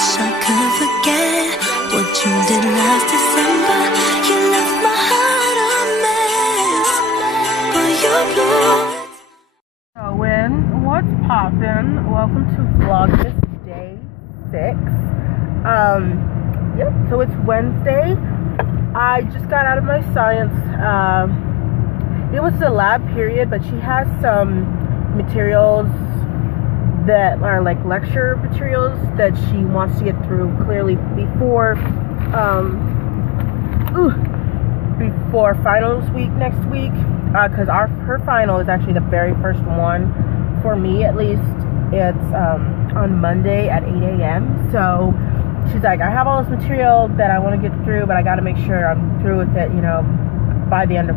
wish I could forget what you did last December. You left my heart a mess, but you blew. What's poppin'? Welcome to Vlogmas Day 6. Yep, so it's Wednesday. I just got out of my science. It was the lab period, but she has some materials that are like lecture materials that she wants to get through clearly before finals week next week, because her final is actually the very first one for me, at least. It's on Monday at 8 a.m. so she's like, I have all this material that I want to get through, but I got to make sure I'm through with it, you know, by the end of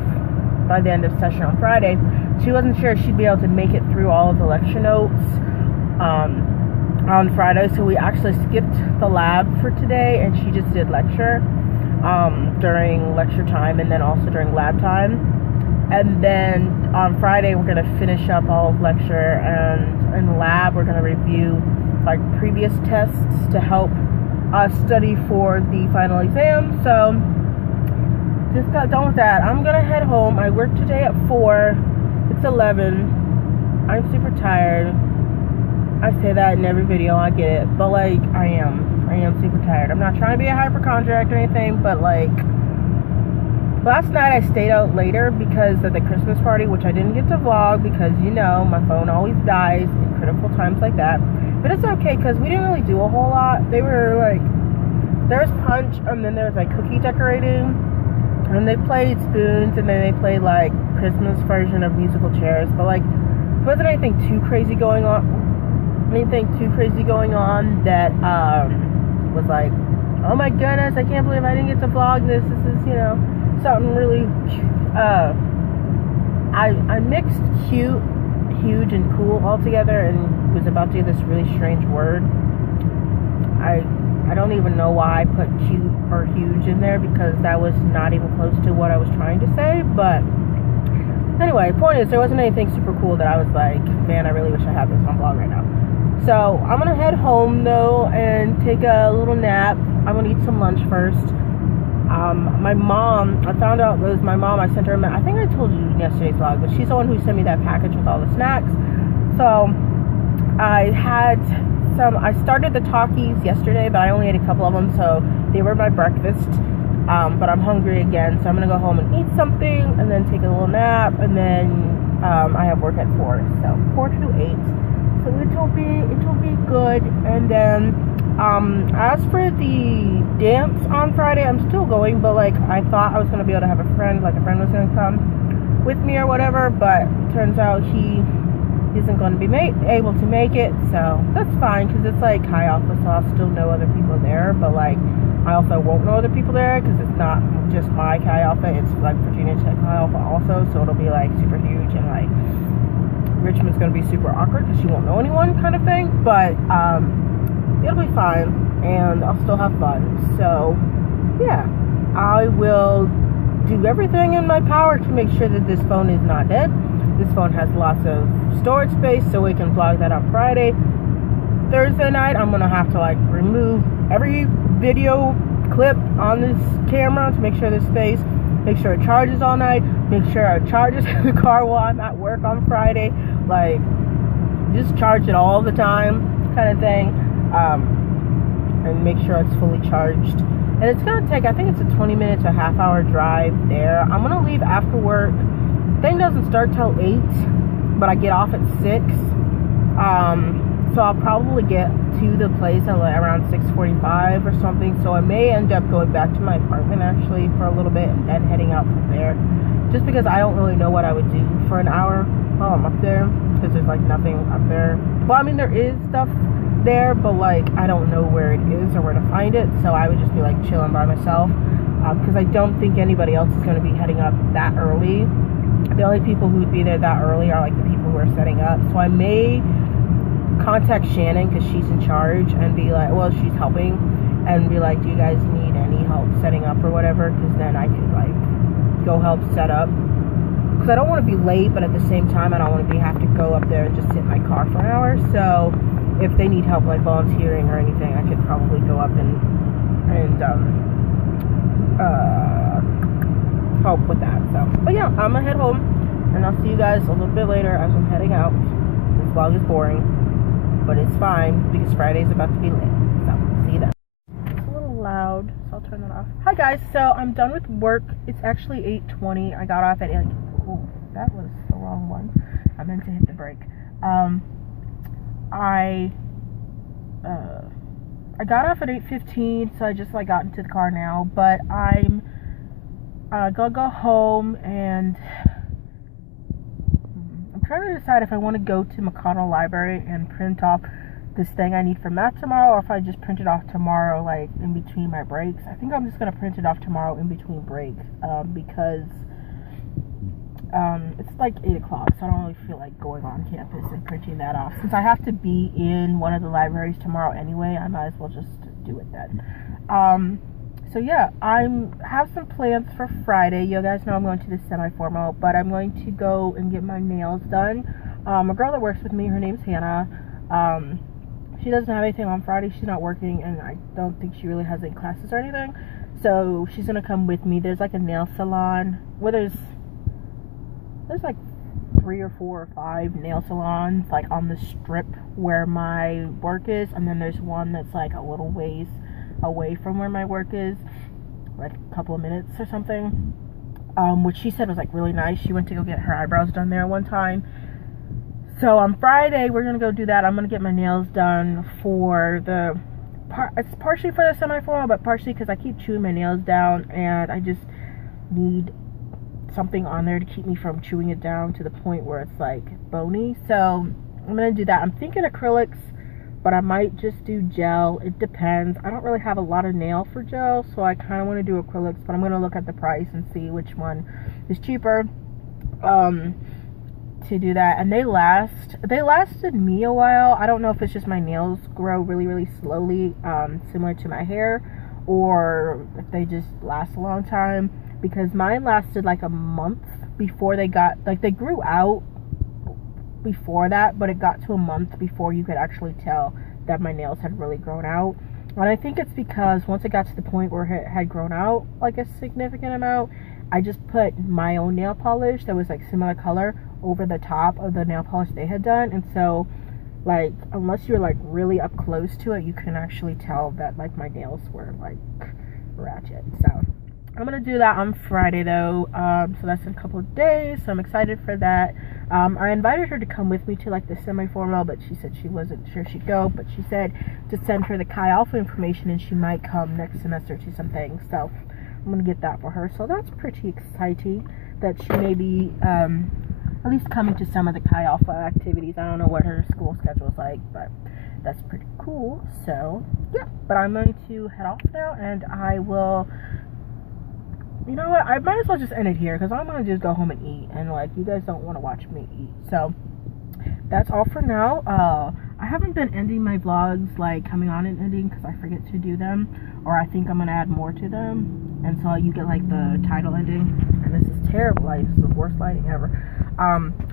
session on Friday. She wasn't sure she'd be able to make it through all of the lecture notes on Friday, so we actually skipped the lab for today, and she just did lecture during lecture time and then also during lab time. And then on Friday we're going to finish up all of lecture, and in lab we're going to review like previous tests to help us study for the final exam. So just got done with that. I'm going to head home. I worked today at 4. It's 11. I'm super tired. I say that in every video, I get it, but like I am super tired. I'm not trying to be a hypochondriac or anything, but like last night I stayed out later because of the Christmas party, which I didn't get to vlog because, you know, my phone always dies in critical times like that. But it's okay because we didn't really do a whole lot. They were like, there was punch, and then there was like cookie decorating, and they played spoons, and then they played like Christmas version of musical chairs, but like there wasn't anything too crazy going on that was like, oh my goodness, I can't believe I didn't get to vlog this. This is, you know, something really I mixed cute, huge, and cool all together, and was about to do this really strange word. I don't even know why I put cute or huge in there, because that was not even close to what I was trying to say. But anyway, point is, there wasn't anything super cool that I was like, man, I really wish I had this on vlog right now. So I'm gonna head home though and take a little nap. I'm gonna eat some lunch first. My mom, I found out it was my mom. I sent her I think I told you in yesterday's vlog, but she's the one who sent me that package with all the snacks. So I started the Takis yesterday, but I only ate a couple of them, so they were my breakfast. But I'm hungry again, so I'm gonna go home and eat something, and then take a little nap, and then I have work at 4, so 4 to 8. So it will be good. And then as for the dance on Friday, I'm still going, but like I thought I was gonna be able to have a friend was gonna come with me or whatever, but turns out he isn't going to be able to make it, so that's fine, because it's like Chi Alpha, so I'll still know other people there, but like I also won't know other people there, because it's not just my Chi Alpha, it's like Virginia Tech Chi Alpha also, so it'll be like super huge, and like Richmond's going to be super awkward because she won't know anyone kind of thing, but it'll be fine, and I'll still have fun. So yeah, I will do everything in my power to make sure that this phone is not dead. This phone has lots of storage space, so we can vlog that on Friday. Thursday night, I'm gonna have to like remove every video clip on this camera to make sure this stays, make sure it charges all night, make sure it charges in the car while I'm at work on Friday, like just charge it all the time kind of thing, and make sure it's fully charged. And it's gonna take, I think it's a 20 minutes, a half-hour drive there. I'm gonna leave after work. Thing doesn't start till 8, but I get off at 6, so I'll probably get to the place at like around 6:45 or something, so I may end up going back to my apartment actually for a little bit and then heading out from there, just because I don't really know what I would do for an hour while I'm up there, because there's like nothing up there. Well, I mean, there is stuff there, but like I don't know where it is or where to find it, so I would just be like chilling by myself, because I don't think anybody else is going to be heading up that early. The only people who would be there that early are like the people who are setting up, so I may contact Shannon, because she's in charge, and be like, well, she's helping, and be like, do you guys need any help setting up or whatever, because then I could like go help set up, because I don't want to be late, but at the same time I don't want to have to go up there and just sit in my car for an hour. So if they need help like volunteering or anything, I could probably go up and help with that. So, but yeah, I'm gonna head home, and I'll see you guys a little bit later as I'm heading out. This vlog is boring, but it's fine because Friday's about to be lit. So, see you then. It's a little loud, so I'll turn that off. Hi guys, so I'm done with work. It's actually 8:20. I got off at oh, that was the wrong one. I meant to hit the brake. I got off at 8:15, so I just like got into the car now, but I'm gonna go home, and I'm trying to decide if I want to go to McConnell Library and print off this thing I need for math tomorrow, or if I just print it off tomorrow, like in between my breaks. I think I'm just gonna print it off tomorrow in between breaks, because it's like 8 o'clock, so I don't really feel like going on campus and printing that off. Since I have to be in one of the libraries tomorrow anyway, I might as well just do it then. So yeah, I have some plans for Friday. You guys know I'm going to the semi-formal, but I'm going to go and get my nails done. A girl that works with me, her name's Hannah. She doesn't have anything on Friday. She's not working, and I don't think she really has any classes or anything. So she's gonna come with me. There's like a nail salon where there's like 3 or 4 or 5 nail salons like on the strip where my work is, and then there's one that's like a little ways away from where my work is, like a couple of minutes or something, which she said was like really nice. She went to go get her eyebrows done there one time. So on Friday we're gonna go do that. I'm gonna get my nails done for it's partially for the semi-formal, but partially because I keep chewing my nails down, and I just need something on there to keep me from chewing it down to the point where it's like bony. So I'm gonna do that. I'm thinking acrylics, but I might just do gel. It depends. I don't really have a lot of nail for gel, so I kind of want to do acrylics, but I'm gonna look at the price and see which one is cheaper to do that. And they lasted me a while. I don't know if it's just my nails grow really, really slowly, similar to my hair, or if they just last a long time, because mine lasted like a month before they grew out before that, but it got to a month before you could actually tell that my nails had really grown out. And I think it's because once it got to the point where it had grown out like a significant amount, I just put my own nail polish that was like similar color over the top of the nail polish they had done, and so like unless you're like really up close to it, you can actually tell that like my nails were like ratchet. So I'm gonna do that on Friday though, so that's in a couple of days, so I'm excited for that. I invited her to come with me to like the semi-formal, but she said she wasn't sure she'd go, but she said to send her the Chi Alpha information and she might come next semester to some things, so I'm gonna get that for her. So that's pretty exciting that she may be at least coming to some of the Chi Alpha activities. I don't know what her school schedule is like, but that's pretty cool. So yeah, but I'm going to head off now, and I will, you know what, I might as well just end it here because I'm gonna just go home and eat, and like you guys don't want to watch me eat. So that's all for now. I haven't been ending my vlogs like coming on and ending because I forget to do them, or I think I'm gonna add more to them, and so you get like the title ending, and this is terrible. Like, this is the worst lighting ever.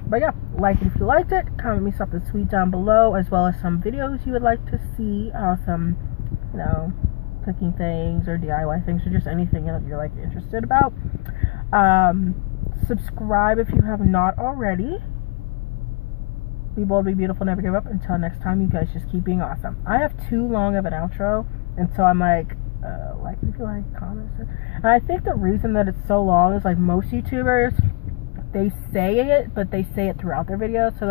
But yeah, like it if you liked it, comment me something sweet down below, as well as some videos you would like to see, some, you know, cooking things or DIY things, or just anything that you're like interested about. Subscribe if you have not already. Be bold, be beautiful, never give up. Until next time, you guys just keep being awesome. I have too long of an outro, and so I'm like if you like, comments. And I think the reason that it's so long is like most YouTubers, they say it, but they say it throughout their videos. So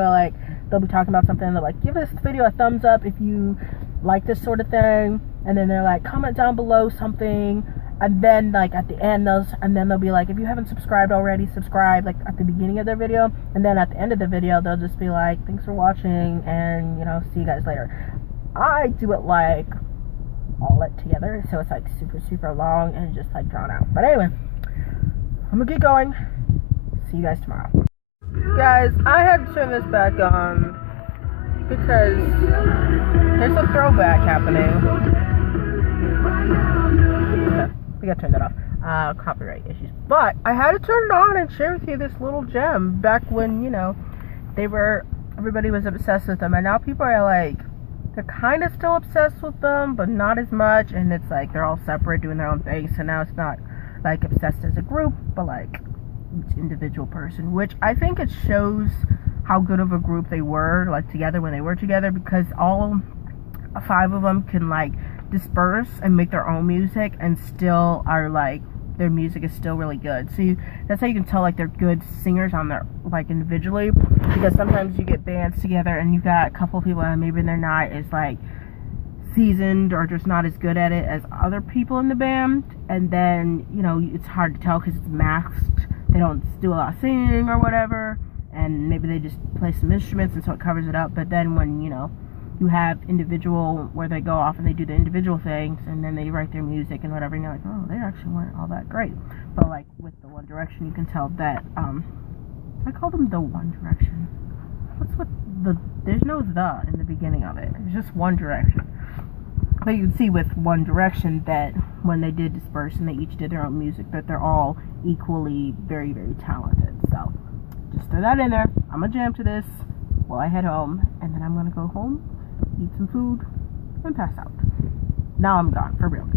they'll be talking about something, and they're like, give this video a thumbs up if you like this sort of thing, and then they're like, comment down below something, and then like at the end they'll be like, if you haven't subscribed already, subscribe, like at the beginning of their video, and then at the end of the video they'll just be like, thanks for watching, and you know, see you guys later. I do it like all it together, so it's like super long and just like drawn out. But anyway, I'm gonna get going. See you guys tomorrow. Guys, I had to turn this back on because there's a throwback happening. Okay, we gotta turn that off. Copyright issues. But I had to turn it on and share with you this little gem back when, you know, everybody was obsessed with them, and now people are like, they're kind of still obsessed with them, but not as much. And it's like they're all separate doing their own thing. So now it's not like obsessed as a group, but like each individual person, which I think it shows how good of a group they were, like together when they were together, because all 5 of them can like disperse and make their own music and still are like, their music is still really good. So that's how you can tell like they're good singers on their like individually, because sometimes you get bands together and you got a couple people and maybe they're not as like seasoned or just not as good at it as other people in the band, and then you know it's hard to tell because it's masked, they don't do a lot of singing or whatever, and maybe they just play some instruments and so it covers it up. But then when you know you have individual where they go off and they do the individual things and then they write their music and whatever, and you're like, oh, they actually weren't all that great. But like with the One Direction, you can tell that I call them the One Direction. What's with the, there's no the in the beginning of it, it's just One Direction. But you can see with One Direction that when they did disperse and they each did their own music, that they're all equally very, very talented. So just throw that in there. I'm gonna jam to this while I head home, and then I'm gonna go home, eat some food, and pass out. Now I'm gone, for real.